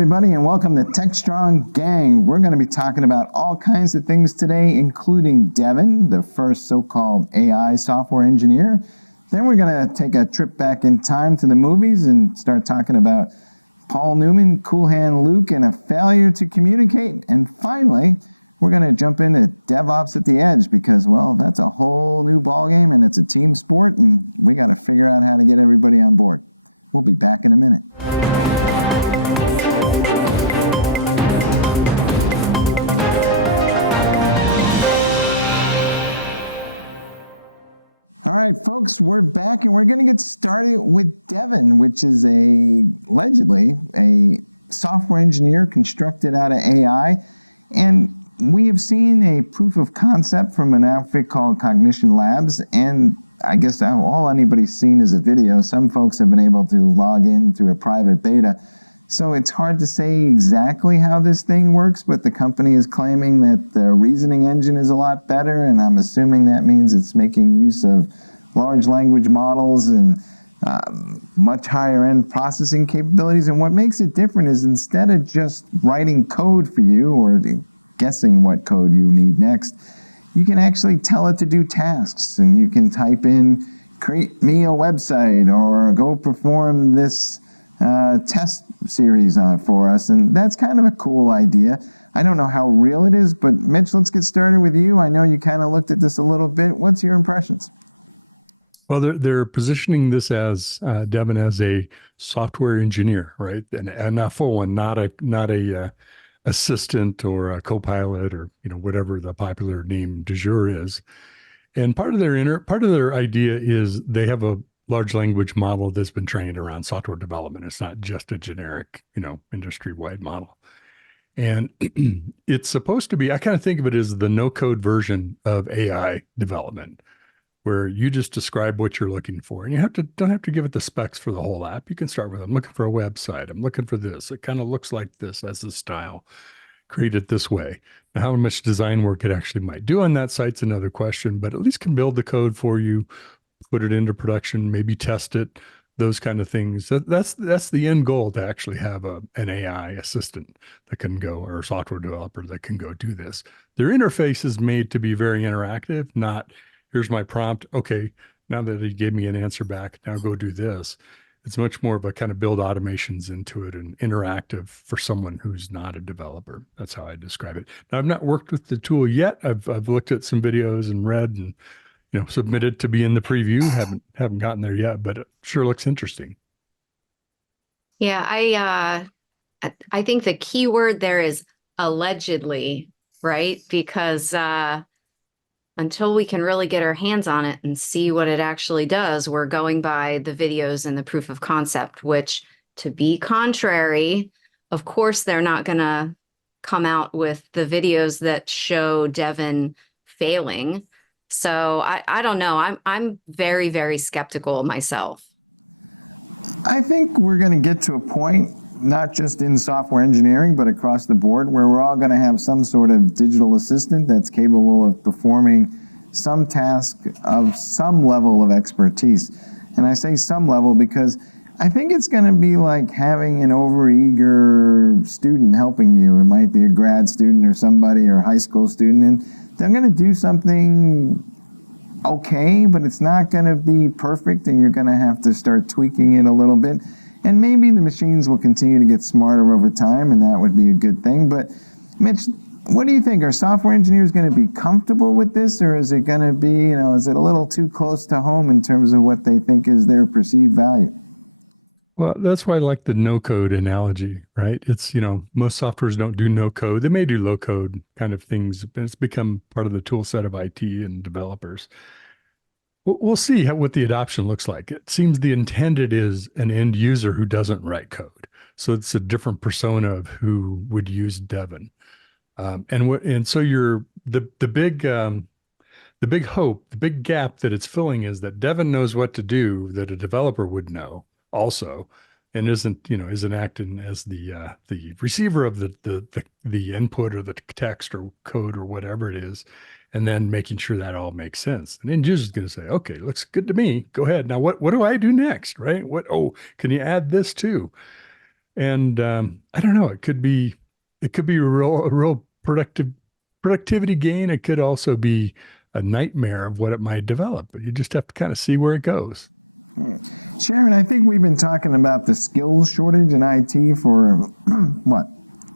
everybody, and welcome to TechStrong Gang. We're going to be talking about all kinds of things today, including Devin, the first so-called AI software engineer. Then we're going to take a trip back in time to the movies and start talking about Paul Newman, Cool Hand Luke, and a failure to communicate. And finally, we're going to jump into DevOps at the edge because, well, that's a whole new ballgame, and it's a team sport, and we got to figure out how to get everybody on board. We'll be back in a minute. All right, folks, we're back, and we're going to get started with Devin, which is allegedly a software engineer constructed out of AI. And we have seen a proof of concept from an outfit called Cognition Labs, and I guess all anybody's seen is a video. Some folks have been able to log in through a private beta. So it's hard to say exactly how this thing works, but the company is claiming that the reasoning engine is a lot better, and I'm assuming that means it's making use of large language models and much higher end processing capabilities. And what makes it different is instead of just writing code for you or guessing what code you need next, you can actually tell it to do tasks, and you can type in, create me a website or go perform this test series for us, and that's kind of a cool idea. I don't know how real it is, but Mitch, let's get started with you. I know you kind of looked at this a little bit. What's your impressions? Well, they're positioning this as Devin as a software engineer, right? And a full one, not a assistant or a co-pilot or whatever the popular name du jour is. And part of their idea is they have a large language model that's been trained around software development. It's not just a generic, industry-wide model. And it's supposed to be, I kind of think of it as the no-code version of AI development, where you just describe what you're looking for. And you don't have to give it the specs for the whole app. You can start with, I'm looking for a website. I'm looking for this. It kind of looks like this as the style. Create it this way. Now, how much design work it actually might do on that site's another question, but at least can build the code for you, put it into production, maybe test it, those kind of things. That's the end goal, to actually have an AI assistant that can go, or a software developer that can go do this. Their interface is made to be very interactive, not here's my prompt. Okay, now that he gave me an answer back, now go do this. It's much more of a kind of build automations into it and interactive for someone who's not a developer. That's how I describe it. Now, I've not worked with the tool yet. I've looked at some videos and read and submitted to be in the preview. Haven't gotten there yet, but it sure looks interesting. Yeah, I think the key word there is allegedly, right? Because until we can really get our hands on it and see what it actually does, we're going by the videos and the proof of concept, which, to be contrary, of course, they're not going to come out with the videos that show Devin failing. So I don't know. I'm very, very skeptical myself. I think we're going to get to a point, not just in software engineering, but across the board, where we're all going to have some sort of digital assistant that's capable of performing some task of some level of expertise. And I say some level because I think it's going to be like having an overeager student helping you. It might be a grad student or somebody, or a high school student, and they're going to do something okay, but it's not going to be perfect, and you're going to have to start tweaking it a little bit. And maybe the machines will continue to get smarter over time, and that would be a good thing. But Mitch, what do you think? Are software engineers going to be comfortable with this, or is it going to be, is it a little too close to home in terms of what they think is their perceived value? Well, that's why I like the no-code analogy, right? It's, most softwares don't do no-code. They may do low-code kind of things, but it's become part of the tool set of IT and developers. We'll see what the adoption looks like. It seems the intended is an end user who doesn't write code. So it's a different persona of who would use Devin. And so the big hope, the big gap that it's filling is that Devin knows what to do that a developer would know also, and isn't acting as the receiver of the input or the text or code or whatever it is, and then making sure that all makes sense. And end user is going to say, okay, looks good to me. Go ahead. Now, what do I do next, right? Oh, can you add this too? And I don't know, it could be a real productivity gain. It could also be a nightmare of what it might develop, but you just have to kind of see where it goes. Sharon, I think we've been talking about the skills shortage in IT for, what,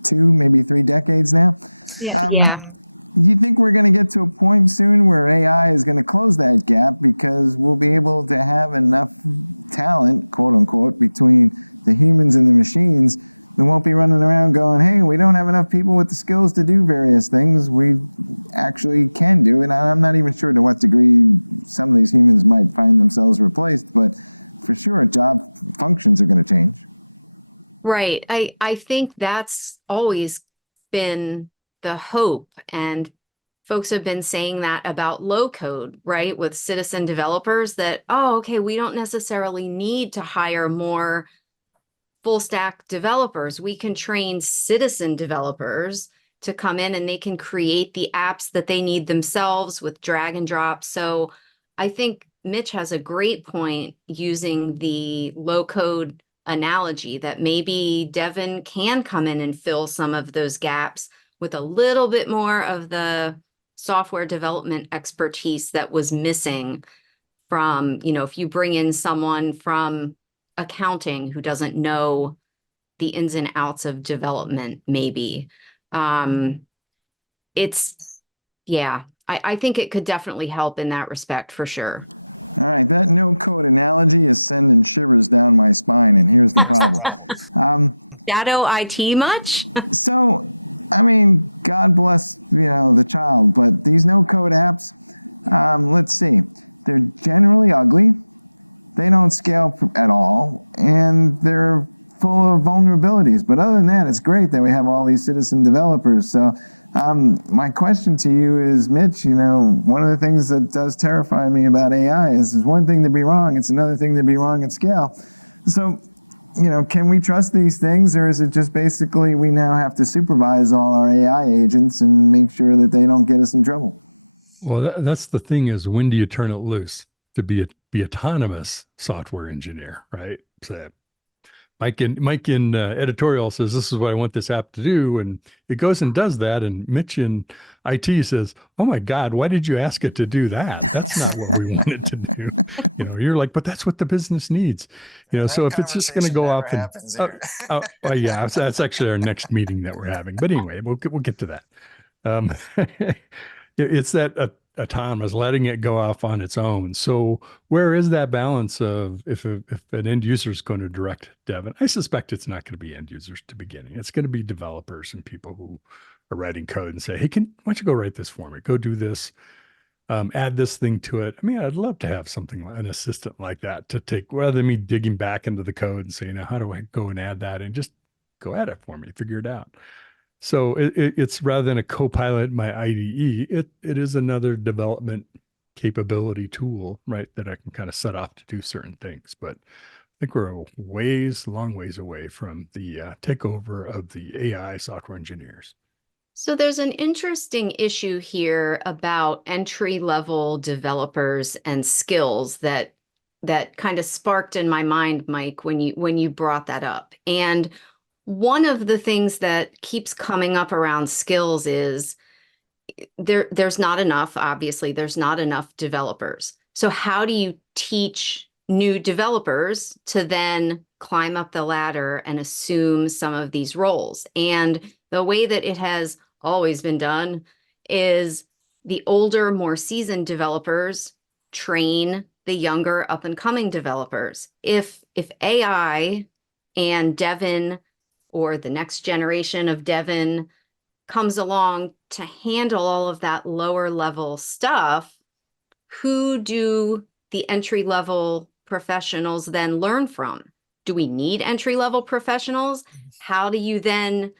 2, maybe 3 decades now? Yeah. Do you think we're going to get to a point soon where AI is going to close that gap because we'll be able to have enough talent, quote unquote, between the humans and the machines? We won't be running around going, hey, we don't have enough people with the skills to do various things we actually can do. And I'm not even sure to what degree some of these humans might find themselves replaced, but for sure, job functions are going to change. Right. I think that's always been the hope. And folks have been saying that about low code, right? With citizen developers that, oh, okay, we don't necessarily need to hire more full stack developers. We can train citizen developers to come in and they can create the apps that they need themselves with drag and drop. So I think Mitch has a great point using the low code analogy that maybe Devin can come in and fill some of those gaps with a little bit more of the software development expertise that was missing from, if you bring in someone from accounting who doesn't know the ins and outs of development, maybe. I think it could definitely help in that respect for sure. All right, that no-code analogy is sending shivers down my spine, and here's the problem. Shadow IT much? So, I mean, God bless, the child, but these no-code apps, let's see, they're generally ugly, they don't scale at all, and they're full of vulnerabilities. But other than that, it's great that we have all these citizen developers. So my question to you is, Mitch, one of the things that does terrify me about AI is it's one thing to be wrong, it's another thing to be wrong at scale. So, can we trust these things, or is it just basically we now have to supervise all our AI agents and make sure that they don't get us in trouble? Well, that's the thing is, when do you turn it loose to be autonomous software engineer, right? So Mike in editorial says, this is what I want this app to do. And it goes and does that. And Mitch in IT says, oh my God, why did you ask it to do that? That's not what we want it to do. You're like, but that's what the business needs. So if it's just going to go off and, yeah, that's actually our next meeting that we're having. But anyway, we'll get to that. It's that autonomous, letting it go off on its own. So where is that balance of if an end user is going to direct Devin? I suspect it's not going to be end users to beginning. It's going to be developers and people who are writing code and say, hey, why don't you go write this for me? Go do this, add this thing to it. I mean, I'd love to have something like an assistant like that to take, rather than me digging back into the code and saying, how do I go and add that? And just go at it for me, figure it out. So it's rather than a co-pilot in my IDE, it is another development capability tool, right, that I can kind of set off to do certain things. But I think we're a long ways away from the takeover of the AI software engineers. So there's an interesting issue here about entry-level developers and skills that kind of sparked in my mind, Mike, when you brought that up. And one of the things that keeps coming up around skills is there's not enough, obviously, there's not enough developers. So how do you teach new developers to then climb up the ladder and assume some of these roles? And the way that it has always been done is the older, more seasoned developers train the younger up and coming developers. If AI and Devin or the next generation of Devin comes along to handle all of that lower level stuff, who do the entry level professionals then learn from? Do we need entry level professionals? How do you then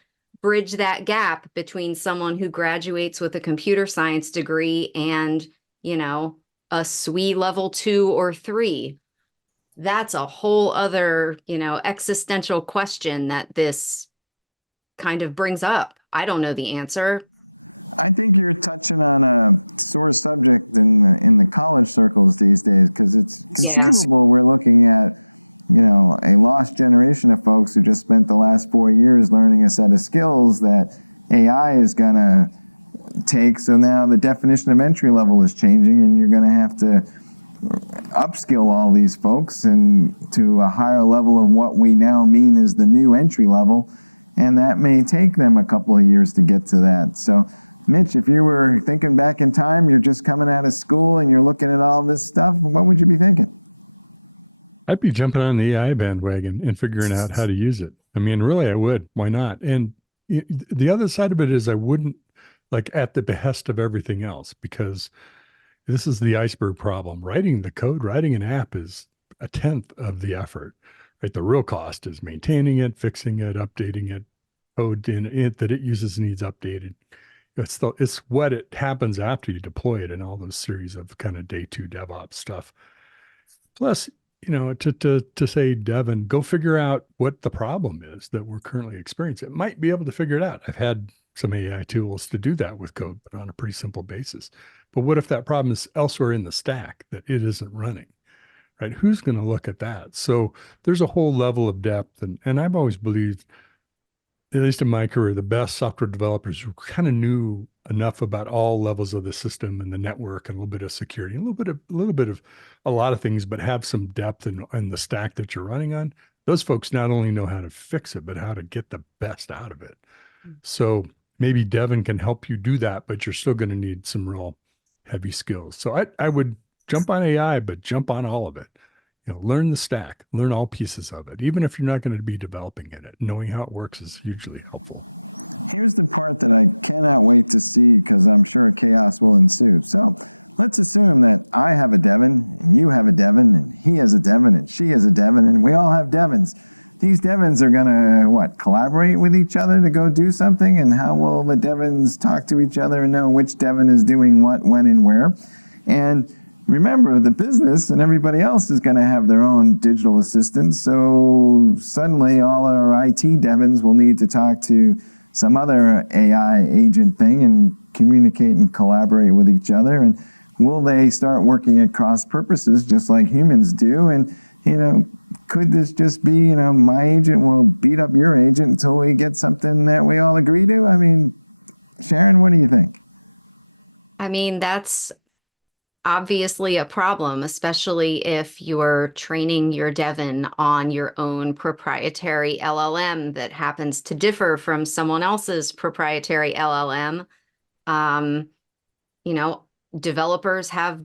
bridge that gap between someone who graduates with a computer science degree and, a SWE level 2 or 3? That's a whole other, existential question that this kind of brings up. I don't know the answer. I think you're touching on a sore subject in the college circles these days, because it's conceivable we're looking at a lost generation of folks who just spent the last 4 years learning a set of skills that AI is going to take. So now the definition of entry level is changing, and you're going to have to upskill all these folks and to a higher level of what we now mean is the new entry level, and that may take them a couple of years to get to that. So Mitch, if you were thinking back in time, you're just coming out of school and you're looking at all this stuff, what would you be thinking? I'd be jumping on the AI bandwagon and figuring out how to use it. I mean, really, I would. Why not? And the other side of it is I wouldn't at the behest of everything else, because this is the iceberg problem. Writing the code, writing an app is a tenth of the effort, right? The real cost is maintaining it, fixing it, updating it, code in it that it uses needs updated. It's what it happens after you deploy it and all those series of kind of day 2 DevOps stuff. Plus, to say, Devin, go figure out what the problem is that we're currently experiencing. It might be able to figure it out. I've had some AI tools to do that with code, but on a pretty simple basis. But what if that problem is elsewhere in the stack that it isn't running, right? Who's going to look at that? So there's a whole level of depth. And I've always believed, at least in my career, the best software developers who kind of knew enough about all levels of the system and the network and a little bit of security, a little bit of a lot of things, but have some depth in the stack that you're running on. Those folks not only know how to fix it, but how to get the best out of it. So maybe Devin can help you do that, but you're still going to need some real heavy skills. So I would jump on AI, but jump on all of it. Learn the stack, learn all pieces of it. Even if you're not going to be developing in it, knowing how it works is hugely helpful. Here's the part that I cannot wait to see, because I'm sure chaos will ensue. So let's assume that I have a Devin, and you have a Devin, and he has a Devin, and she has a Devin, and we all have Devins. These Devins are going to, collaborate with each other to go do something? And how will the Devins talk to each other and know which Devin is doing what, when, and where? And remember, the business and everybody else is going to have their own digital assistants. So suddenly all our IT Devins will need to talk to some other AI agent thing and communicate and collaborate with each other. And will they start working at cross purposes just like humans do? And, could this just be, my agent will beat up your agent until we get something that we all agree to? I mean, Sharon, what do you think? I mean, that's obviously a problem, especially if you're training your Devin on your own proprietary LLM that happens to differ from someone else's proprietary LLM. Developers have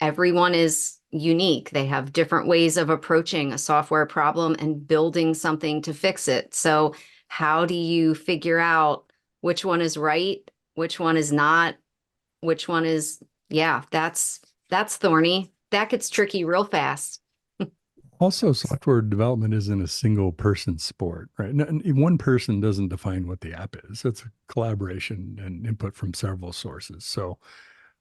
everyone is unique. They have different ways of approaching a software problem and building something to fix it. So how do you figure out which one is right, which one is not, which one is, that's thorny. That gets tricky real fast. Also, software development isn't a single person sport, right? One person doesn't define what the app is. It's a collaboration and input from several sources. So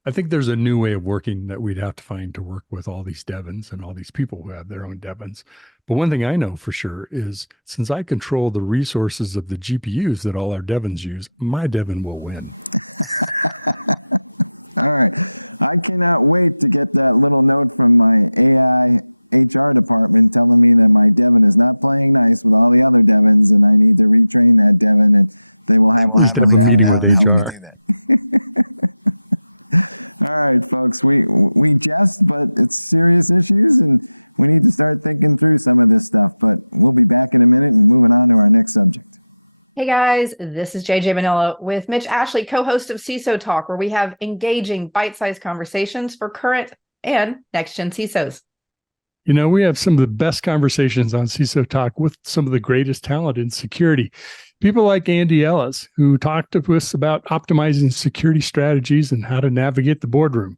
I think there's a new way of working that we'd have to find to work with all these Devins and all these people who have their own Devins. But one thing I know for sure is, since I control the resources of the GPUs that all our Devins use, my Devin will win. All right. I cannot wait to get that little note from my AI HR department telling me that my Devin is not playing nice with all the other Devins and I need to retrain that Devin, and they will happily come down and help me do that. All right, folks, we jest, but it's serious issues, and we need to start thinking through some of this stuff. But we'll be back in a minute and moving on to our next subject. Hey guys, this is JJ Manila with Mitch Ashley, co-host of CISO Talk, where we have engaging, bite-sized conversations for current and next-gen CISOs. We have some of the best conversations on CISO Talk with some of the greatest talent in security. People like Andy Ellis, who talked to us about optimizing security strategies and how to navigate the boardroom.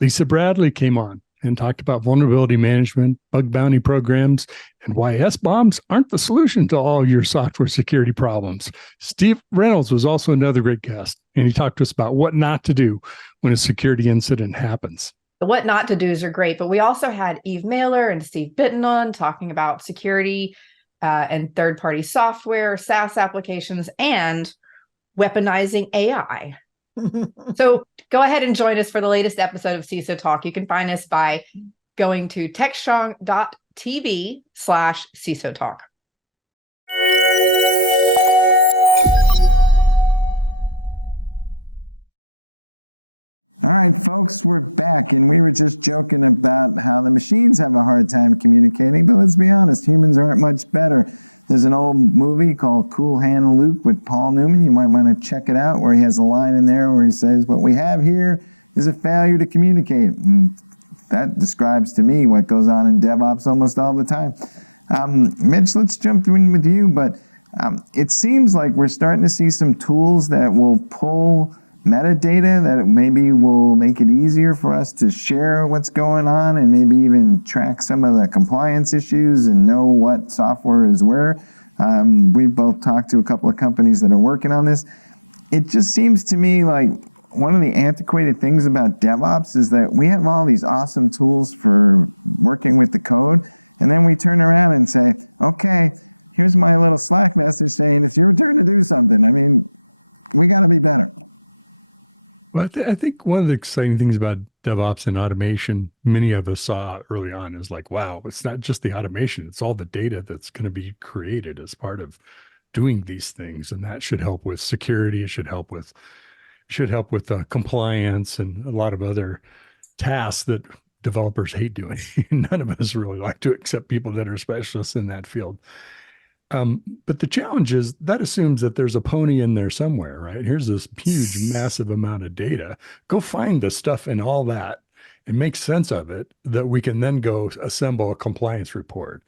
Lisa Bradley came on and talked about vulnerability management, bug bounty programs, and why S-bombs aren't the solution to all your software security problems. Steve Reynolds was also another great guest, and he talked to us about what not to do when a security incident happens. The what not to do's are great, but we also had Eve Mailer and Steve Bitten on talking about security and third-party software, SaaS applications, and weaponizing AI. So go ahead and join us for the latest episode of CISO Talk. You can find us by going to twitch.tv/CISO Talk. All right, folks, we're back, and we were just joking about how the machines have a hard time communicating, but let's be honest, humans aren't much better. There's an old movie called Cool Hand Luke with Paul Newman. You might want to check it out, where he has a line in there where he says, "What we have here is a failure to communicate." And that describes to me what goes on in DevOps almost all the time. Mitch, let's jump in with you, but it seems like we're starting to see some tools that will pull metadata that maybe will make it easier for us to share what's going on and maybe even track some of the compliance issues and know what software is where. We've both talked to a couple of companies that are working on this. It just seems to me like one of the antiquated things about DevOps is that we have all these awesome tools for working with the code, and then we turn around and say, okay, here's my little Slack message saying it's your turn to do something. I mean, we got to be better. Well, I think one of the exciting things about DevOps and automation, many of us saw early on, is like, wow, it's not just the automation, it's all the data that's going to be created as part of doing these things. And that should help with security. It should help with compliance and a lot of other tasks that developers hate doing. None of us really like to, except people that are specialists in that field. But the challenge is that assumes that there's a pony in there somewhere, right? Here's this huge, massive amount of data. Go find the stuff and all that and make sense of it, that we can then go assemble a compliance report.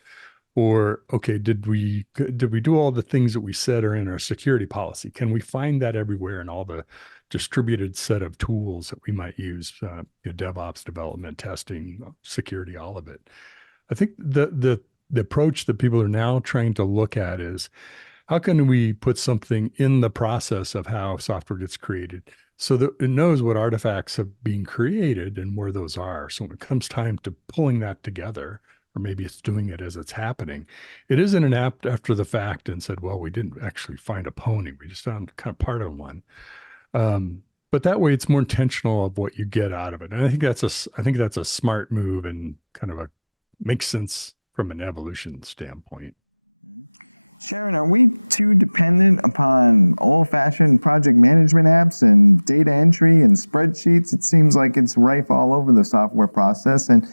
Or, okay, did we do all the things that we said are in our security policy? Can we find that everywhere in all the distributed set of tools that we might use, DevOps, development, testing, security, all of it? I think the approach that people are now trying to look at is, how can we put something in the process of how software gets created so that it knows what artifacts have been created and where those are. So when it comes time to pulling that together, or maybe it's doing it as it's happening, it isn't an app after the fact and said, well, we didn't actually find a pony, we just found kind of part of one. But that way it's more intentional of what you get out of it. And I think that's a smart move and kind of makes sense from an evolution standpoint. Sharon, are we too dependent upon old-fashioned project management apps and data entry and spreadsheets? It seems like it's rife all over the software process. And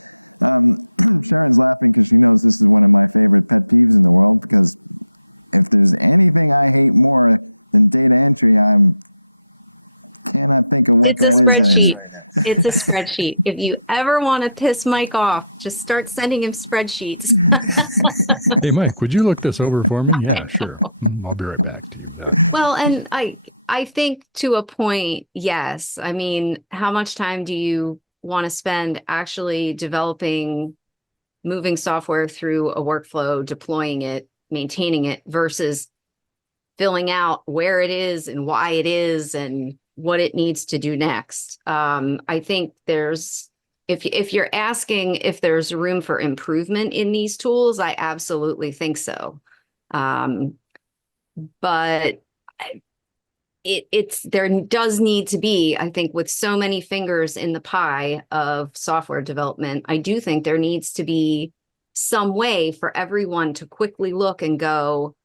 Sharon's laughing because she knows this is one of my favorite pet peeves in the world, because if there's anything I hate more than data entry, cannot think of what that is right now. It's a spreadsheet. If you ever want to piss Mike off, just start sending him spreadsheets. Hey, Mike, would you look this over for me? Yeah, sure. I'll be right back to you. Well, and I think to a point, yes. I mean, how much time do you want to spend actually developing, moving software through a workflow, deploying it, maintaining it, versus filling out where it is and why it is and what it needs to do next? I think if you're asking if there's room for improvement in these tools, I absolutely think so. But there does need to be, I think, with so many fingers in the pie of software development, I do think there needs to be some way for everyone to quickly look and go,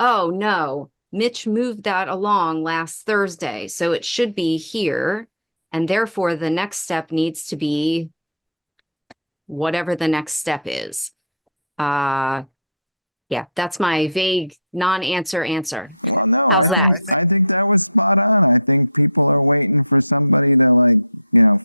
oh no, Mitch moved that along last Thursday, so it should be here. And therefore, the next step needs to be whatever the next step is. Yeah, that's my vague non-answer answer. Well, no, I think that was spot on. I think people are waiting for somebody to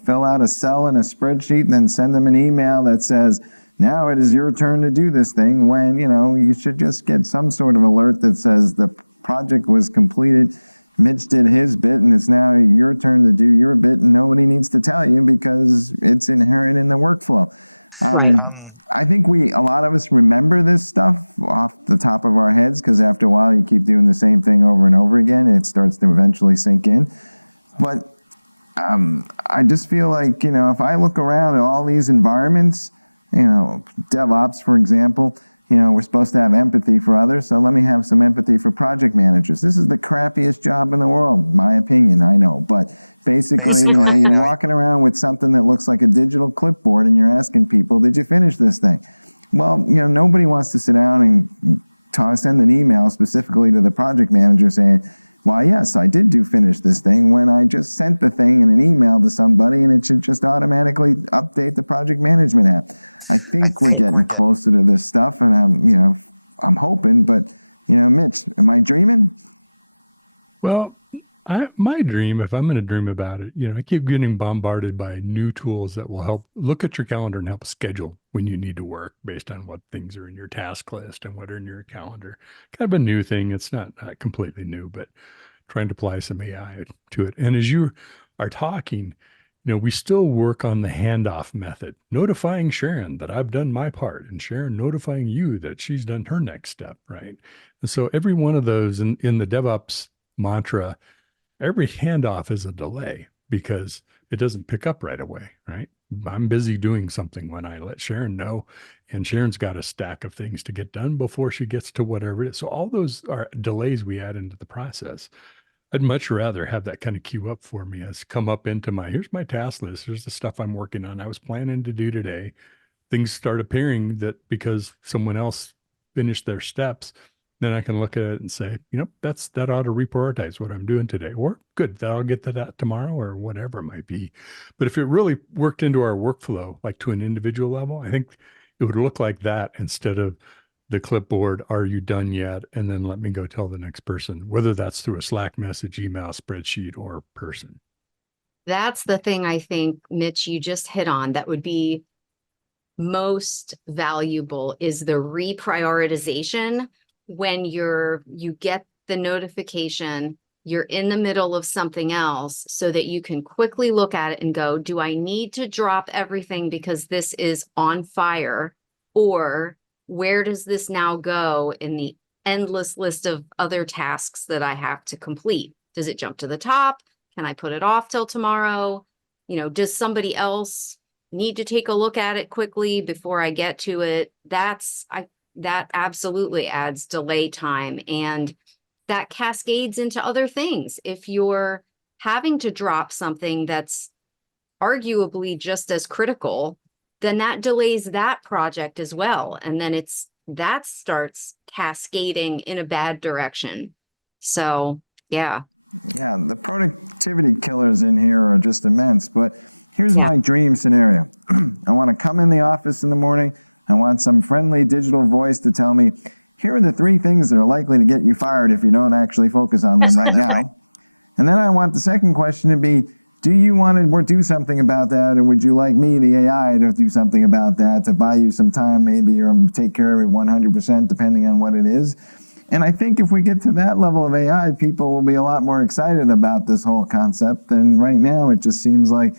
fill out a cell in a spreadsheet and then send them an email that says, now it is your turn to do this thing, when, you should just get some sort of alert that says the project was completed, Mitch did his bit, and it's now your turn to do your bit, and nobody needs to tell you because it's inherent in the workflow. Right. I think a lot of us remember this stuff off the top of our heads, because after a while you keep doing the same thing over and over again, and it starts to eventually sink in. But I just feel like, if I look around at all these environments, DevOps, for example, we're supposed to have empathy for others, so let me have some empathy for project managers. This is the crappiest job in the world, my opinion, I know. But basically, you're walking around with something that looks like a digital clipboard and you're asking people, did you finish this thing? Well, nobody wants to sit down and send an email specifically to the project manager saying, "Why, yes, I did finish this thing," when I just sent the thing in an email to somebody and it should just automatically update the project management app. I think we're getting closer to this stuff, and I'm hoping, but Mitch, am I dreaming? Well, my dream, if I'm going to dream about it, I keep getting bombarded by new tools that will help look at your calendar and help schedule when you need to work based on what things are in your task list and what are in your calendar. Kind of a new thing. It's not completely new, but trying to apply some AI to it. And as you are talking, we still work on the handoff method, notifying Sharon that I've done my part and Sharon notifying you that she's done her next step, right? And so every one of those in the DevOps mantra, every handoff is a delay because it doesn't pick up right away, right? I'm busy doing something when I let Sharon know, and Sharon's got a stack of things to get done before she gets to whatever it is. So all those are delays we add into the process. I'd much rather have that kind of queue up for me as come up into here's my task list. Here's the stuff I'm working on. I was planning to do today. Things start appearing that because someone else finished their steps, then I can look at it and say, that ought to reprioritize what I'm doing today, or good, that I'll get to that tomorrow or whatever it might be. But if it really worked into our workflow, like to an individual level, I think it would look like that instead of the clipboard, are you done yet? And then let me go tell the next person, whether that's through a Slack message, email, spreadsheet, or person. That's the thing I think, Mitch, you just hit on that would be most valuable is the reprioritization. When you get the notification, you're in the middle of something else so that you can quickly look at it and go, do I need to drop everything because this is on fire? Or where does this now go in the endless list of other tasks that I have to complete? Does it jump to the top? Can I put it off till tomorrow? Does somebody else need to take a look at it quickly before I get to it? That absolutely adds delay time, and that cascades into other things. If you're having to drop something that's arguably just as critical, then that delays that project as well. And then that starts cascading in a bad direction. So, yeah. Yeah, the productivity killers in here are just immense, but here's my dream scenario. I want to come in the office in the morning. I want some friendly digital voice to tell me, here are the 3 things that are likely to get you fired if you don't actually focus on them right now. And then I want the second question to be, do you want to do something about that, or would you like me, the AI, to do something about that, to buy you some time maybe, or take care of it 100% depending on what it is? And I think if we get to that level of AI, people will be a lot more excited about this whole concept. And right now it just seems like,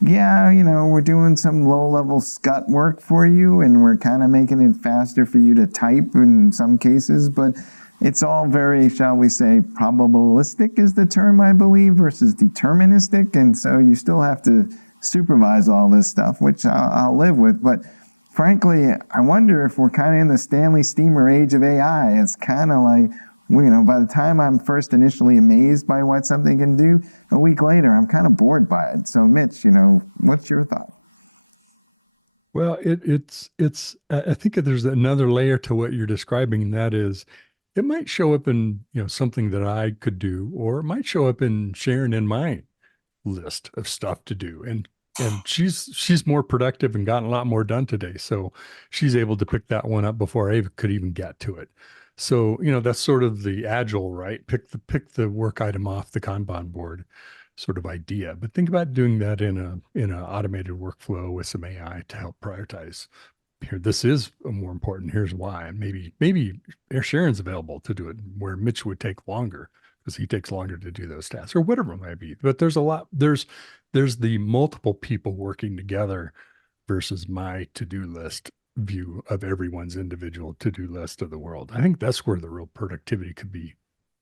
yeah, we're doing some low-level scut work for you, and we're kind of making it faster for you to type in some cases, but it's all very, shall we say, probabilistic is the term, I believe, versus deterministic, and so you still have to supervise all this stuff, which I'll live with, but frankly, I wonder if we're kind of in the Stanley Steamer age of AI. It's kind of like, by the time I'm first initially amazed by what something can do, a week later, I'm kind of bored by it. So, Mitch, what's your thought? Well, it's. I think there's another layer to what you're describing, and that is, it might show up in something that I could do, or it might show up in Sharon and my list of stuff to do, and she's more productive and gotten a lot more done today, so she's able to pick that one up before I could even get to it. So, that's sort of the agile, right? Pick the work item off the Kanban board sort of idea. But think about doing that in an automated workflow with some AI to help prioritize. Here, this is more important. Here's why. And maybe Sharon's available to do it where Mitch would take longer because he takes longer to do those tasks or whatever it might be. But there's the multiple people working together versus my to-do list view of everyone's individual to-do list of the world. I think that's where the real productivity could be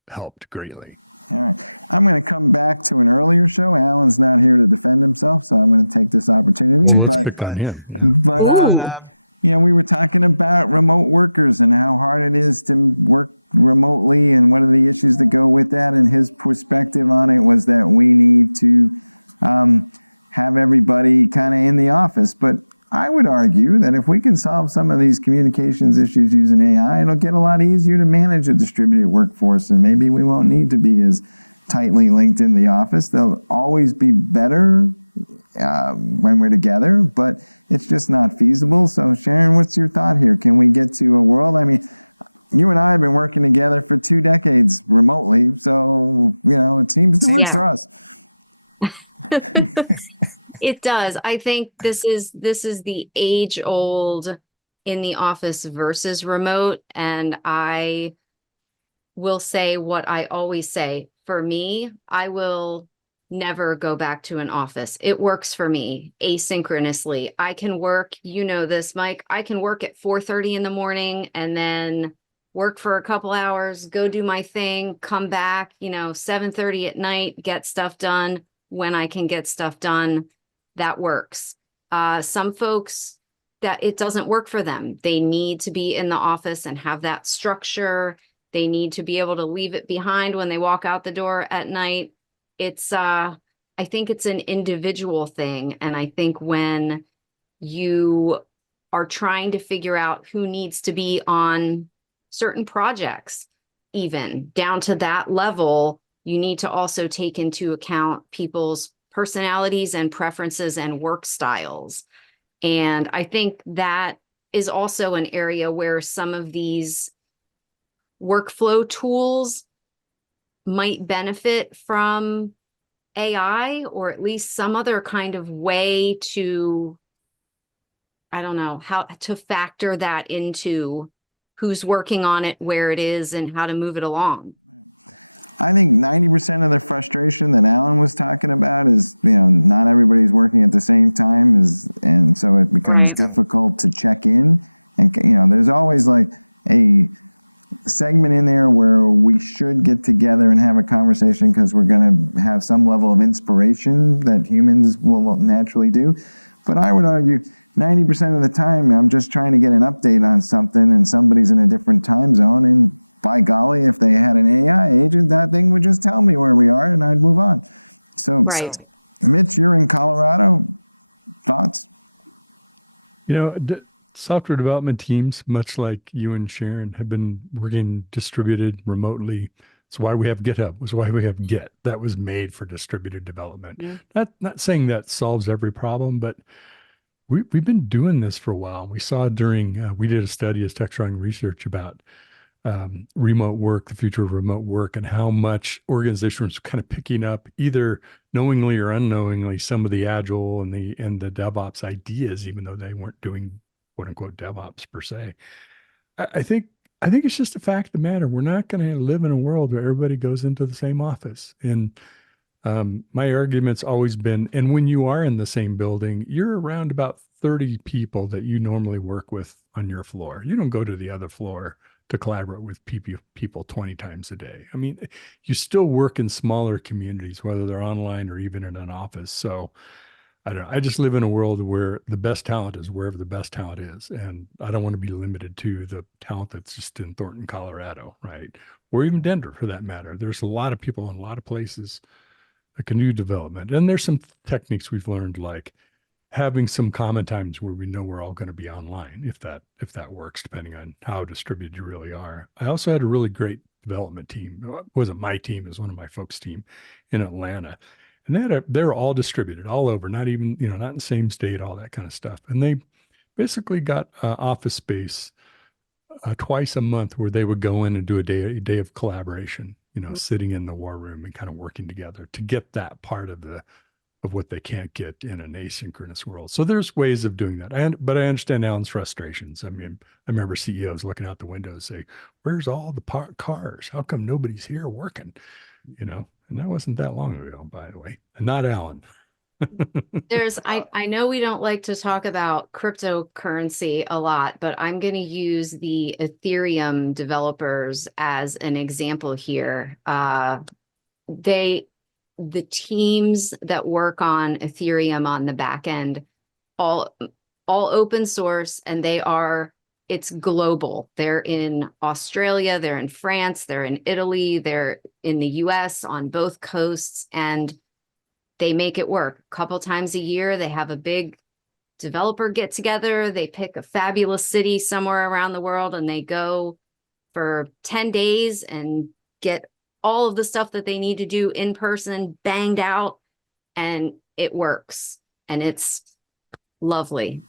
helped greatly. All right. I'm going to come back to an earlier show. Alan's not here to defend himself, so I'm going to take this opportunity. Well, let's pick on him. Yeah. But, we were talking about remote workers and how hard it is to work remotely and what are the issues that go with that. And his perspective on it was that we need to have everybody kind of in the office. But I would argue that if we can solve some of these communications issues using AI, it'll get a lot easier to manage a distributed workforce, and maybe we won't need to be as tightly linked in the office. They'll always be better when we're together, but it's just not feasible. So Sharon, what's your thought here? Can we get to a world? I mean, you and I have been working together for 2 decades remotely, so, it seems to work for us. It does. I think this is the age old in the office versus remote. And I will say what I always say. For me, I will never go back to an office. It works for me asynchronously. I can work, this, Mike, I can work at 4:30 in the morning and then work for a couple hours, go do my thing, come back, 7:30 at night, get stuff done when I can get stuff done. That works. Some folks that it doesn't work for them. They need to be in the office and have that structure. They need to be able to leave it behind when they walk out the door at night. It's, I think it's an individual thing. And I think when you are trying to figure out who needs to be on certain projects, even down to that level, you need to also take into account people's personalities and preferences and work styles. And I think that is also an area where some of these workflow tools might benefit from AI, or at least some other kind of way to, I don't know, how to factor that into who's working on it, where it is, and how to move it along. I think 90% of the frustration that Alan was talking about is, not everybody's working at the same time, and so it becomes difficult to check in. And, there's always like a segment in there where we should get together and have a conversation because we're going to have some level of inspiration that humans will naturally do. But I would argue 90% of the time, I'm just trying to get an update on something and somebody's in a different time zone, and by golly, if they had an AI agent, that thing would just tell me where we are and I'd move on. So, Mitch, you're in Colorado. Thoughts? Software development teams, much like you and Sharon, have been working distributed remotely. It's why we have GitHub. It's why we have Git. That was made for distributed development. Yeah. Not saying that solves every problem, but we've been doing this for a while. We saw during, we did a study as TechStrong Research about remote work, the future of remote work, and how much organizations are kind of picking up, either knowingly or unknowingly, some of the agile and the DevOps ideas, even though they weren't doing quote unquote DevOps per se. I think it's just a fact of the matter. We're not going to live in a world where everybody goes into the same office. And my argument's always been, and when you are in the same building, you're around about 30 people that you normally work with on your floor. You don't go to the other floor to collaborate with people 20 times a day. I mean, you still work in smaller communities, whether they're online or even in an office. So I don't know. I just live in a world where the best talent is wherever the best talent is. And I don't want to be limited to the talent that's just in Thornton, Colorado, right? Or even Denver for that matter. There's a lot of people in a lot of places that can do development. And there's some techniques we've learned, like having some common times where we know we're all going to be online, if that works, depending on how distributed you really are. I also had a really great development team. It wasn't my team, it was one of my folks' team in Atlanta. And they were all distributed all over, not even, not in the same state, all that kind of stuff. And they basically got office space twice a month where they would go in and do a day of collaboration, sitting in the war room and kind of working together to get that part of what they can't get in an asynchronous world. So there's ways of doing that. But I understand Alan's frustrations. I mean, I remember CEOs looking out the window and say, where's all the cars? How come nobody's here working? And that wasn't that long ago, by the way, and not Alan. I know we don't like to talk about cryptocurrency a lot, but I'm going to use the Ethereum developers as an example here. The teams that work on Ethereum on the back end, all open source, and it's global. They're in Australia, they're in France, they're in Italy, they're in the US on both coasts, and they make it work. A couple times a year, they have a big developer get together. They pick a fabulous city somewhere around the world and they go for 10 days and get all of the stuff that they need to do in person banged out, and it works and it's lovely.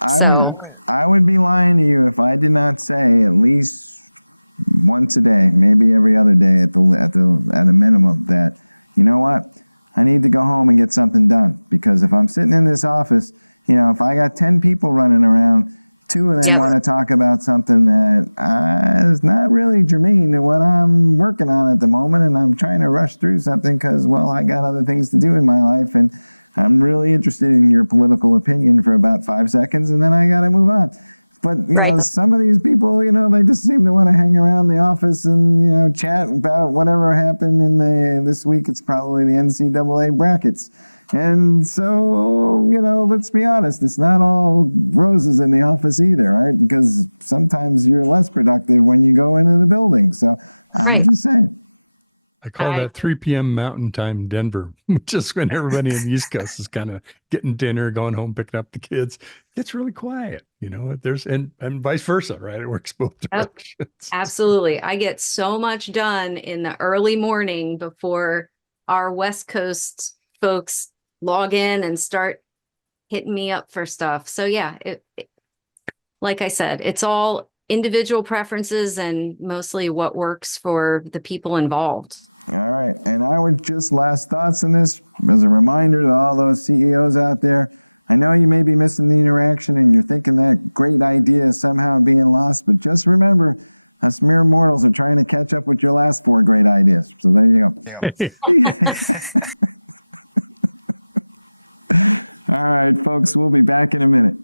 I would be lying to you if I did not say at least once a day, maybe every other day at a minimum, that, you know what, I need to go home and get something done. Because if I'm sitting in this office, you know, if I got 10 people running around, 2 of them want to talk about something that is not really germane to what I'm working on at the moment, and I'm trying to rush through something because, well, I got other things to do in my life, and I'm really interested in your political opinion for about 5 seconds, and then I got to move on. But, you know, some of these people, you know, they just seem to want to hang around the office and, you know, chat about whatever happened this week. It's probably the NCAA brackets. And so, you know, let's be honest, it's not all roses in the office either, right? Because sometimes you're less productive when you go into the building. So I'm just saying. I call that 3 p.m. Mountain Time Denver, just when everybody in the East Coast is kind of getting dinner, going home, picking up the kids. It's really quiet, you know, and vice versa, right? It works both directions. Absolutely. I get so much done in the early morning before our West Coast folks log in and start hitting me up for stuff. So yeah, like I said, it's all individual preferences and mostly what works for the people involved. All right. And I would just last thoughts on this as a reminder to all those CEOs out there. I know you may be missing the interaction and you're thinking that great idea is somehow being lost, but just remember, us mere mortals are trying to catch up with your last 4 great ideas. So there you go. All right, folks, we'll be back in a minute.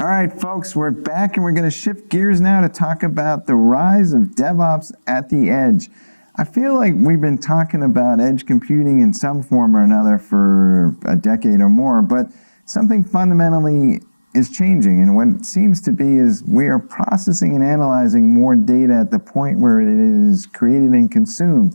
All right, folks, we're back and we're going to shift gears now to talk about the rise of DevOps at the edge. I feel like we've been talking about edge computing in some form or another for a decade or more, but something fundamentally is changing, and what it seems to be is we are processing and analyzing more data at the point where it is created and consumed.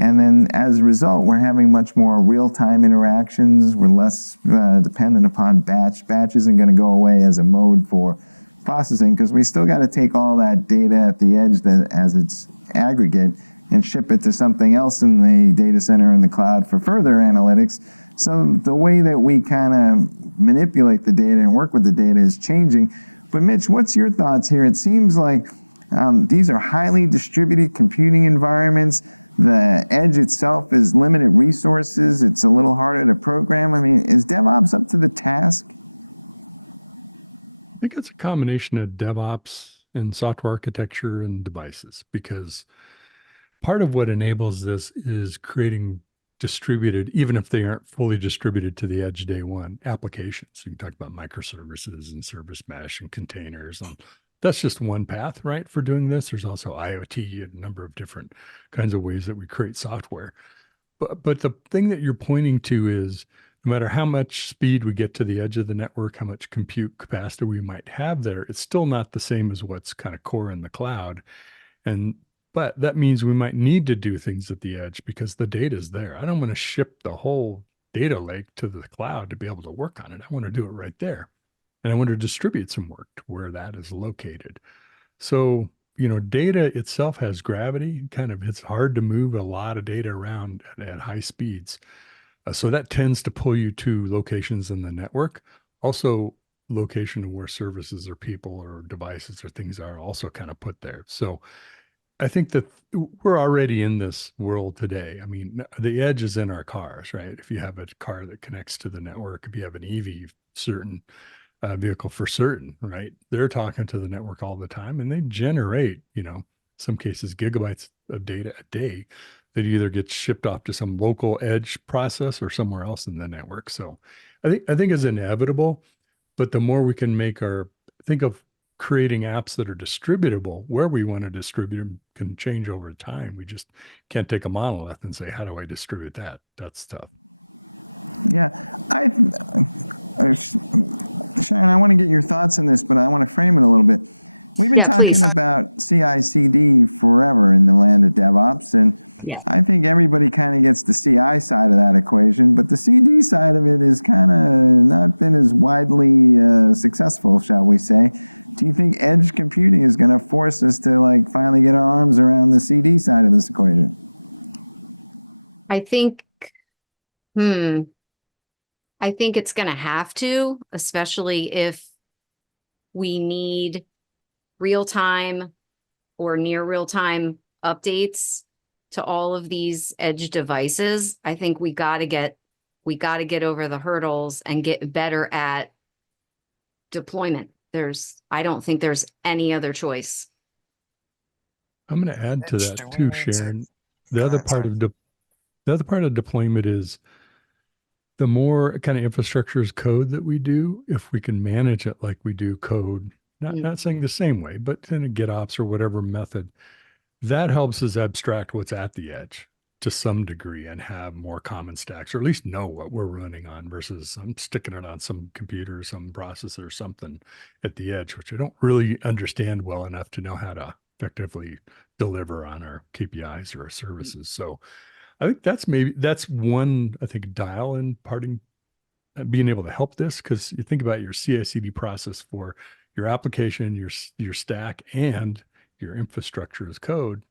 And then as a result, we're having much more real-time interactions. We're less dependent upon batch. Batch isn't going to go away as a mode for processing because we still got to take all that data at the edge as its aggregate and ship it to something else in the data center in the cloud for further analytics. So the way that we kind of manipulate the data and work with the data is changing. But Mitch, what's your thoughts here? It seems like these are highly distributed computing environments. The edge itself is limited resources. It's a little harder to program. I mean, is DevOps up to the task? I think it's a combination of DevOps and software architecture and devices, because part of what enables this is creating distributed, even if they aren't fully distributed to the edge day one, applications. You can talk about microservices and service mesh and containers, and that's just one path, right, for doing this. There's also IoT and a number of different kinds of ways that we create software. But the thing that you're pointing to is no matter how much speed we get to the edge of the network, how much compute capacity we might have there, it's still not the same as what's kind of core in the cloud. But that means we might need to do things at the edge because the data is there. I don't want to ship the whole data lake to the cloud to be able to work on it. I want to do it right there. And I want to distribute some work to where that is located. So, you know, data itself has gravity. It's hard to move a lot of data around at high speeds. So that tends to pull you to locations in the network. Also, location of where services or people or devices or things are also kind of put there. So I think that we're already in this world today. I mean, the edge is in our cars, right? If you have a car that connects to the network, if you have an EV, certain vehicle for certain, right? They're talking to the network all the time, and they generate, some cases gigabytes of data a day that either gets shipped off to some local edge process or somewhere else in the network. So I think it's inevitable, but the more we can think of creating apps that are distributable where we want to distribute them can change over time. We just can't take a monolith and say, how do I distribute that? That's tough. Yeah, Sharon, I want to get your thoughts on this, but I want to frame it a little bit. We've been talking please. about CI/CD forever in the land of DevOps, and Yeah. I think everybody kind of gets the CI side of that equation, but the CD side of it is kind of not been as widely successful, shall we say. Do you think edge computing is going to force us to finally get our arms around the CD side of this equation? I think, I think it's going to have to, especially if we need real-time or near real-time updates to all of these edge devices. I think we got to get over the hurdles and get better at deployment. I don't think there's any other choice. I'm going to add to Mitch, that do we too, need to- Sharon. Go The other ahead, part sorry. of the other part of deployment is the more kind of infrastructure as code that we do, if we can manage it like we do code, not saying the same way, but in a GitOps or whatever method, that helps us abstract what's at the edge to some degree and have more common stacks, or at least know what we're running on versus I'm sticking it on some computer, some processor, or something at the edge, which I don't really understand well enough to know how to effectively deliver on our KPIs or our services. So I think that's one, I think, dial in parting, being able to help this, because you think about your CI/CD process for your application, your stack, and your infrastructure as code.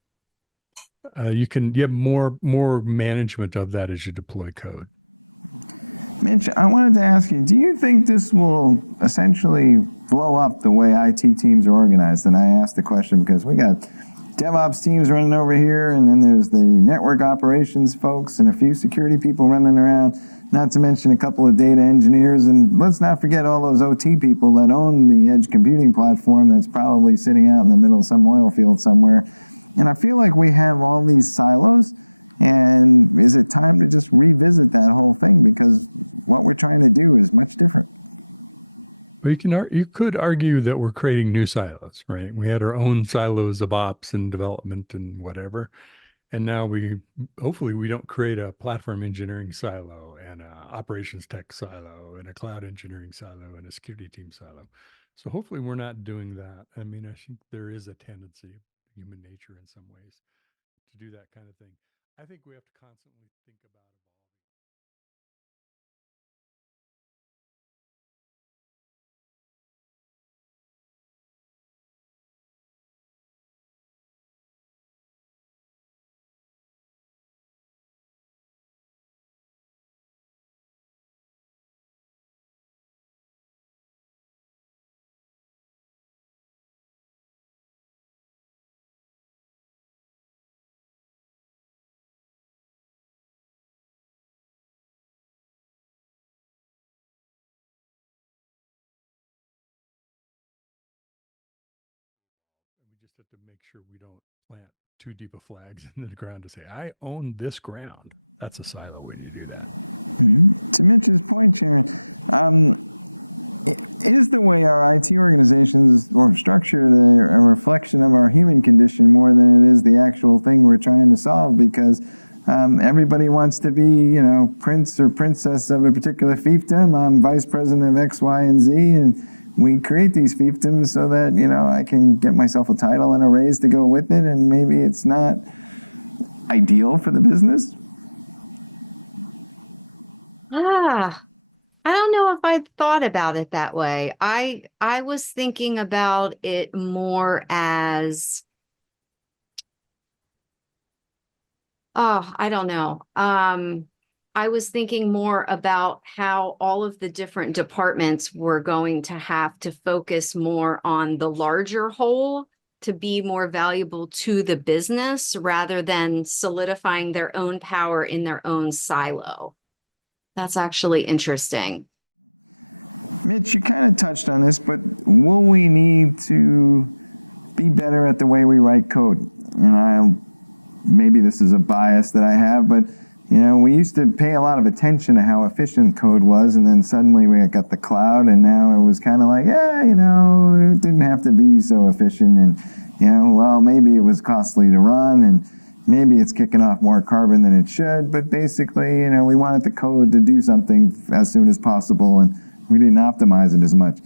You have more management of that as you deploy code. Mitch, I wanted to ask you, do you think this will essentially blow up the way IT teams are organized? And I asked the question because we got DevOps teams running over here, and then there's the network operations folks and a few security people running around, not to mention a couple of data engineers. And let's not forget all those OT people that own the edge computing platform that's probably sitting out in the middle of some oil field somewhere. And I feel like we have all these silos. And is it time to just revisit that whole thing? Because what we're trying to do is much different. Well, you could argue that we're creating new silos, right? We had our own silos of ops and development and whatever. And now hopefully we don't create a platform engineering silo and a operations tech silo and a cloud engineering silo and a security team silo. So hopefully we're not doing that. I mean, I think there is a tendency, human nature in some ways, to do that kind of thing. I think we have to constantly think about evolving. We just have to make sure we don't plant too deep of flags in the ground to say, I own this ground. That's a silo when you do that. Mm-hmm. To Mitch's point, Sharon, is the way our IT organizations are structured a reflection of our human condition more than it is the actual thing we're trying to solve? Because everybody wants to be, prince or princess of a particular fiefdom. I'm vice president of X, Y, and Z, and we create these fiefdoms so that, I can get myself a title and a raise to go with it, and maybe it's not ideal for the business. I don't know if I thought about it that way. I was thinking about it more as, I don't know. I was thinking more about how all of the different departments were going to have to focus more on the larger whole to be more valuable to the business rather than solidifying their own power in their own silo. That's actually interesting. Mitch, you kind of touched on this, but will we need to be better at the way we write code? And maybe this is a bias that I have, but we used to pay a lot of attention to how efficient code was, and then suddenly we got the cloud, and now it was kind of like, it didn't have to be so efficient, and well, maybe it was costly to run, and maybe it's kicking off more carbon than it should, but basically, we wanted the code to do something as soon as possible, and we didn't optimize it as much.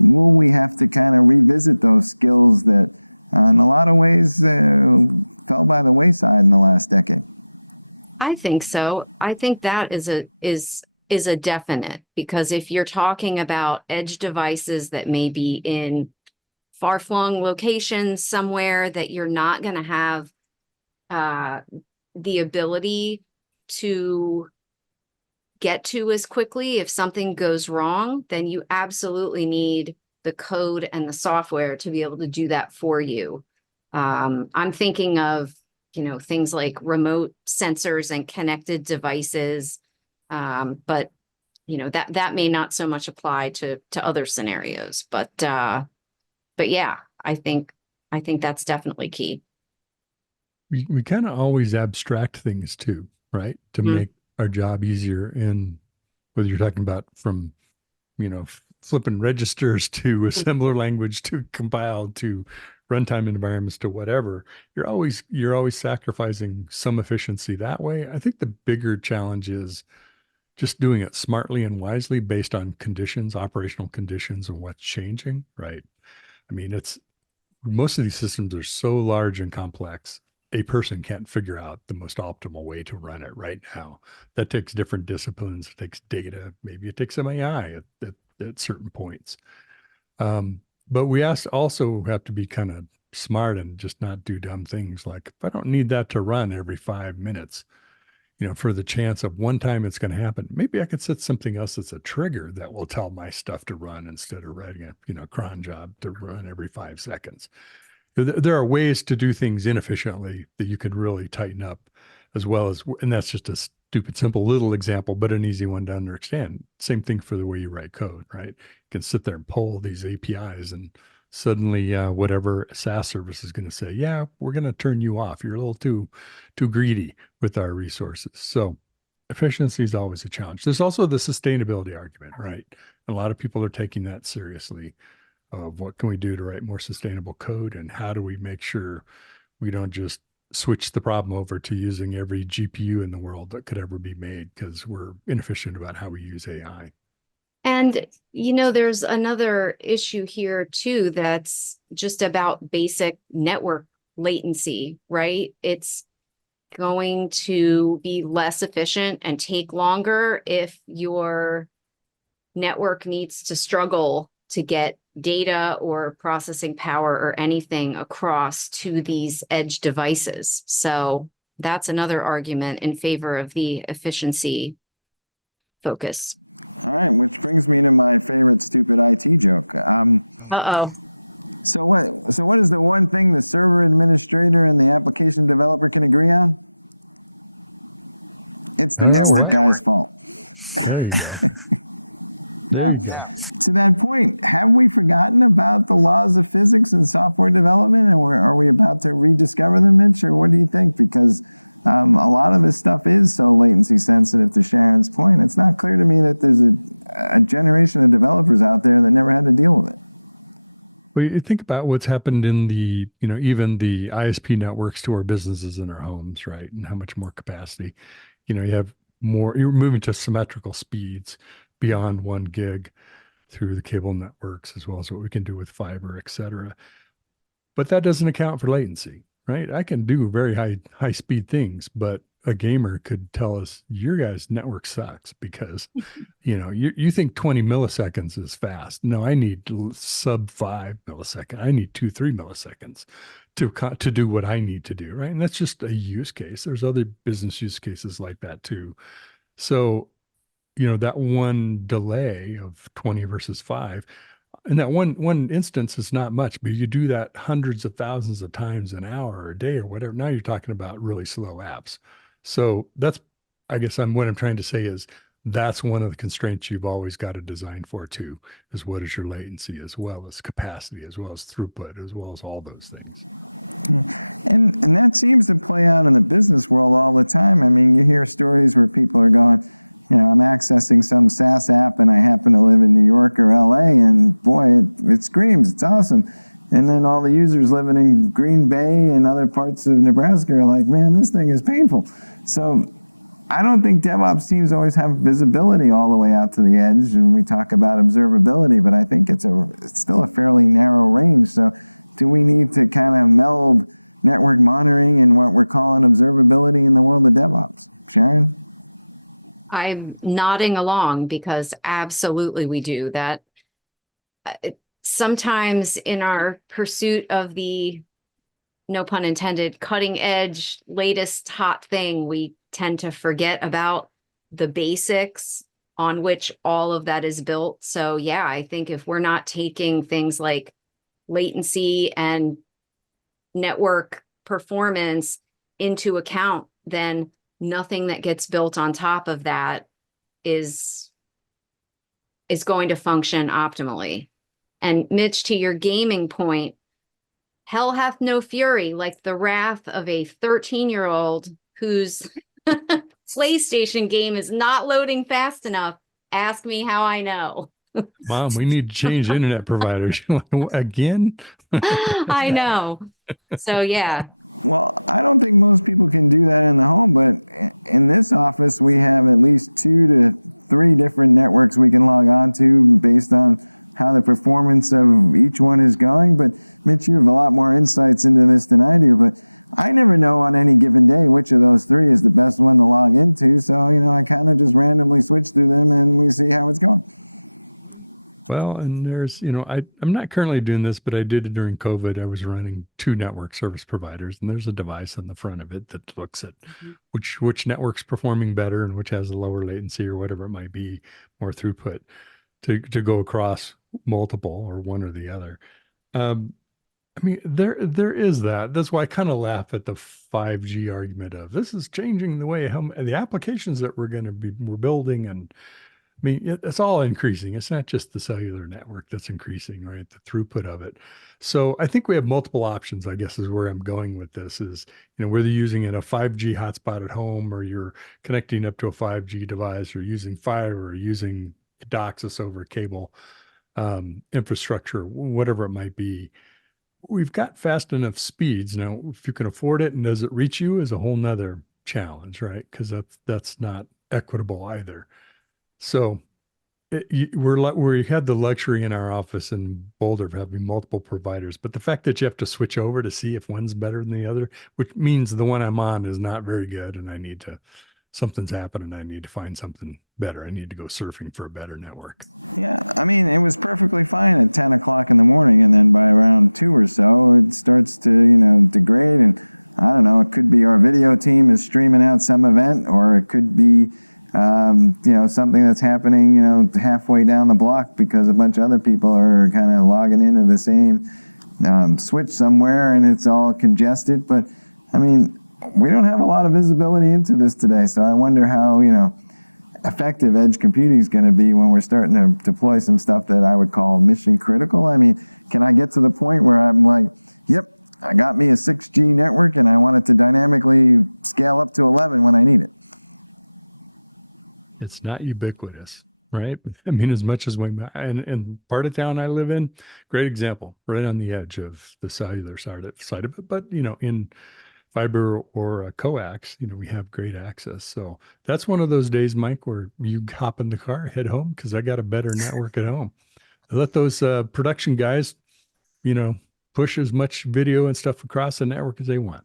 Will we have to kind of revisit those skills that, in a lot of ways, fell by the wayside in the last decade? I think so. I think that is a definite, because if you're talking about edge devices that may be in far-flung locations somewhere that you're not going to have the ability to get to as quickly if something goes wrong, then you absolutely need the code and the software to be able to do that for you. I'm thinking of things like remote sensors and connected devices. But that may not so much apply to other scenarios, but yeah, I think that's definitely key. We kind of always abstract things too, right? To make our job easier. And whether you're talking about from, flipping registers to assembler language to compile to runtime environments to whatever, you're always sacrificing some efficiency that way. I think the bigger challenge is just doing it smartly and wisely based on conditions, operational conditions, and what's changing, right? I mean, most of these systems are so large and complex, a person can't figure out the most optimal way to run it right now. That takes different disciplines. It takes data. Maybe it takes some AI at certain points. But we also have to be kind of smart and just not do dumb things. Like, if I don't need that to run every 5 minutes, for the chance of one time it's going to happen, maybe I could set something else that's a trigger that will tell my stuff to run instead of writing a cron job to run every 5 seconds. There are ways to do things inefficiently that you could really tighten up, as well as, and that's just a stupid, simple little example, but an easy one to understand. Same thing for the way you write code, right? You can sit there and pull these APIs, and suddenly whatever SaaS service is going to say, yeah, we're going to turn you off. You're a little too greedy with our resources. So efficiency is always a challenge. There's also the sustainability argument, right? A lot of people are taking that seriously. Of what can we do to write more sustainable code, and how do we make sure we don't just switch the problem over to using every GPU in the world that could ever be made because we're inefficient about how we use AI. And, there's another issue here too, that's just about basic network latency, right? It's going to be less efficient and take longer if your network needs to struggle to get data or processing power or anything across to these edge devices. So that's another argument in favor of the efficiency focus. All right, which brings me to my favorite stupid IT joke. So what is the one thing the server administrator and the application developer can agree on? It's the network guy's fault. There you go. Yeah. To that point, have we forgotten about the laws of physics in software development, and are we about to rediscover them, Mitch, or what do you think? Because a lot of this stuff is so latency sensitive, to Sharon's point. It's not clear to me that there's a generation of developers out there that never had to deal with it. Well, you think about what's happened in the, even the ISP networks to our businesses in our homes, right? And how much more capacity, you have more, you're moving to symmetrical speeds beyond 1 gig through the cable networks, as well as what we can do with fiber, et cetera. But that doesn't account for latency, right? I can do very high speed things, but a gamer could tell us your guys' network sucks because, you think 20 milliseconds is fast. No, I need sub 5 millisecond. I need 2-3 milliseconds to do what I need to do, right? And that's just a use case. There's other business use cases like that too. So, that one delay of 20 versus 5, and that one instance is not much, but you do that hundreds of thousands of times an hour or a day or whatever. Now you're talking about really slow apps. So that's, I guess what I'm trying to say is that's one of the constraints you've always got to design for too, is what is your latency as well as capacity, as well as throughput, as well as all those things. And that seems to play out in the business world all the time. I mean, you hear stories where people are going, I'm accessing some SaaS app and I happen to live in New York or LA, and boy, it screams, it's awesome. And then all the users living in Green Bay and other parts of Nebraska are like, man, this thing is painful. So I don't think DevOps teams always have visibility all the way out to the edge, and we talk about observability, but I think it's still a fairly narrow range. So do we need to kind of meld network monitoring and what we're calling observability in the world of DevOps? Sharon? I'm nodding along because absolutely we do that. Sometimes in our pursuit of the, no pun intended, cutting edge, latest hot thing, we tend to forget about the basics on which all of that is built. So yeah, I think if we're not taking things like latency and network performance into account, then nothing that gets built on top of that is going to function optimally. And Mitch, to your gaming point, hell hath no fury like the wrath of a 13-year-old whose PlayStation game is not loading fast enough. Ask me how I know. Mom, we need to change internet providers. Again? I know. So yeah. Well, I don't think most people can do that in the home, but in this office, we have at least 2 to 3 different networks we can log on to based on how the performance of each one is going. But Mitch, you have a lot more insights into this than I do, but I never know on any given day which of those 3 is the best one to log into. So, I kind of just randomly switch through them and we see how it's going. Well, and there's, I'm not currently doing this, but I did it during COVID. I was running 2 network service providers, and there's a device on the front of it that looks at which network's performing better and which has a lower latency or whatever it might be, more throughput to go across multiple or one or the other. I mean, there is that. That's why I kind of laugh at the 5G argument of this is changing the way the applications that we're building, and I mean, it's all increasing. It's not just the cellular network that's increasing, right? The throughput of it. So I think we have multiple options, I guess, is where I'm going with this is, whether you're using a 5G hotspot at home or you're connecting up to a 5G device or using fiber or using DOCSIS over cable infrastructure, whatever it might be. We've got fast enough speeds. Now, if you can afford it and does it reach you is a whole nother challenge, right? Because that's not equitable either. So we had the luxury in our office in Boulder of having multiple providers, but the fact that you have to switch over to see if one's better than the other, which means the one I'm on is not very good and something's happened and I need to find something better. I need to go surfing for a better network. Yeah, I mean, it was perfectly fine at 10 o'clock in the morning, and then by around 2 or so, it starts to, degrade, and I don't know, it could be our video team is streaming out some event, or it could be something that's happening, halfway down the block because a bunch of other people are kind of logging into the same switch somewhere and it's all congested. But I mean, we don't have a lot of visibility into this today. So I wonder how, effective edge computing is going to be when we're starting to deploy some stuff that I would call mission critical. I mean, can I get to the point where I'm like, yep, I got me a 6G network and I want it to dynamically scale up to 11 when I need it? It's not ubiquitous, right? I mean, as much as and part of town I live in, great example, right on the edge of the cellular side of it. But, in fiber or coax, we have great access. So that's one of those days, Mike, where you hop in the car, head home, because I got a better network at home. I let those production guys, push as much video and stuff across the network as they want.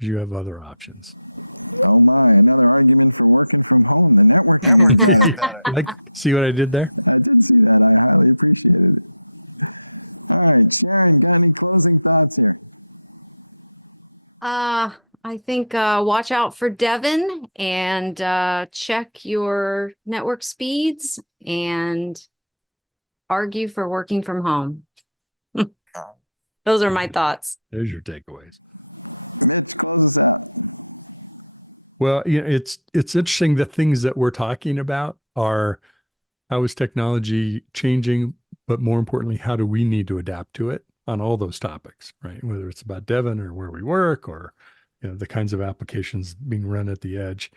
You have other options. Oh my, another argument for working from home. The networking is better. See what I did there? I did see that. I highly appreciated it. All right, Sharon, got any closing thoughts here? I I think watch out for Devin and check your network speeds and argue for working from home. Those are my thoughts. There's your takeaways. Mitch, close us out. Well, it's interesting. The things that we're talking about are how is technology changing, but more importantly, how do we need to adapt to it on all those topics, right? Whether it's about Devin or where we work or the kinds of applications being run at the edge.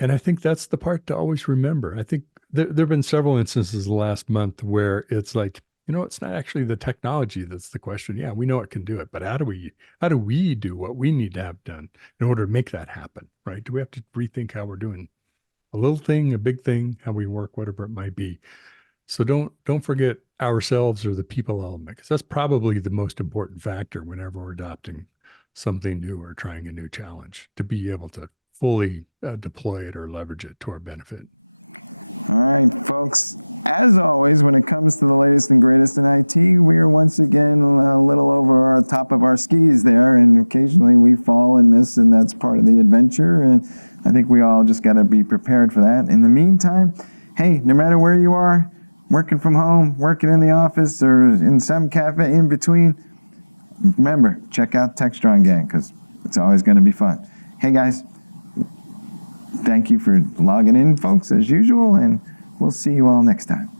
And I think that's the part to always remember. I think there have been several instances the last month where it's like, it's not actually the technology that's the question. Yeah, we know it can do it, but how do we do what we need to have done in order to make that happen, right? Do we have to rethink how we're doing a little thing, a big thing, how we work, whatever it might be? So don't forget ourselves or the people element, because that's probably the most important factor whenever we're adopting something new or trying a new challenge, to be able to fully deploy it or leverage it to our benefit. All right, folks. As always, when it comes to the latest and greatest in IT, we are once again a little over our top of our skis there, and occasionally we fall and miss, and that's part of the adventure, and I think we all just got to be prepared for that. In the meantime, hey, no matter where you are, working from home, working in the office, or in some cafe in between, remember, check out TechStrong Gang, because it's always going to be fun. Hey, guys. Thank you for logging in, folks, as usual, and we'll see you all next time.